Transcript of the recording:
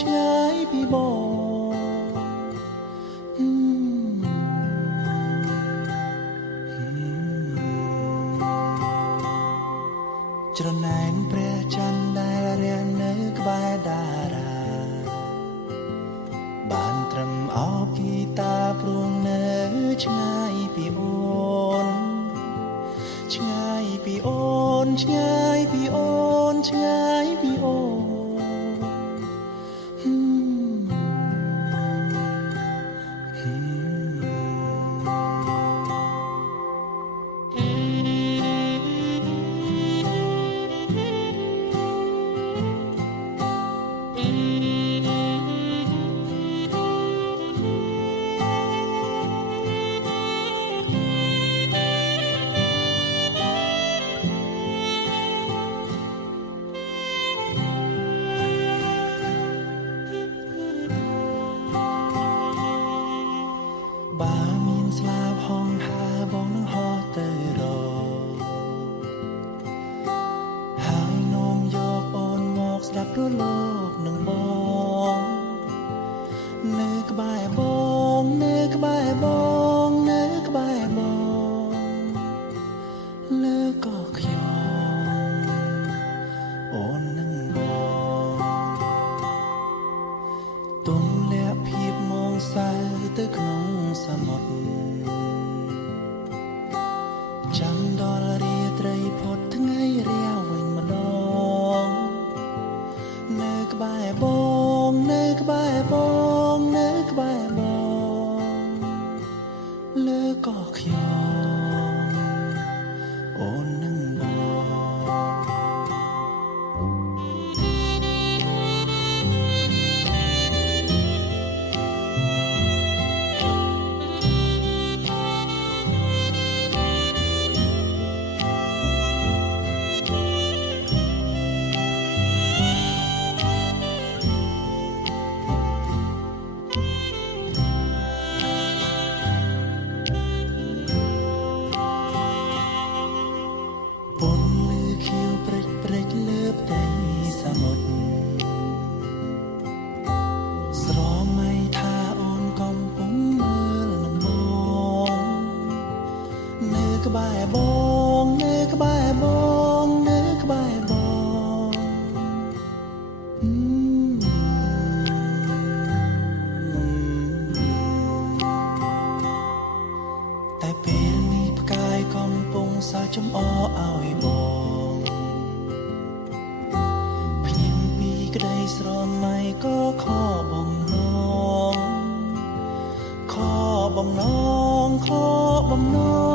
ឆ្ងាយពីបងច្រណែនព្រះច័ន្ទដែលរាំងនៅក្បែរតារាបានត្រឹមអោបហ្គីតាព្រួងនៅឆ្ងាយពីអូនឆ្ងាយពីអូនឆ្ងាយពីអូនឆ្ងាយពីអូនបើមានស្លាបហងហាបងនឹងហោះទៅរកហើយនាំយកអូនមកស្ដាប់ព្រលោកនឹងបងនៅក្បែរបងនៅក្បែរបងនៅក្បែរបងលើក៏ខ្ញុំអូននឹងបងទុំលាក់ភាពមងសៅទៅក្នុងសមុទ្រចាំដល់រាត្រីផុតថ្ងៃរាវិញម្ដងនៅក្បែរបងនៅក្បែរបងនៅក្បែរបងលើក៏ខ្ញុំអូននឹងបងពន្លឺខៀវព្រិចព្រិចលើផ្ទៃសមុទ្រស្រមៃថាអូនកំពុងមើលនឹងបងនៅក្បែរបងនៅក្បែរបងនៅក្បែរបងតែពេលនេះផ្កាយកំពុងសើចចំអឲ្យបងភ្ញៀងពីក្តីស្រមៃក៏ខបំណងខបំណងខបំណង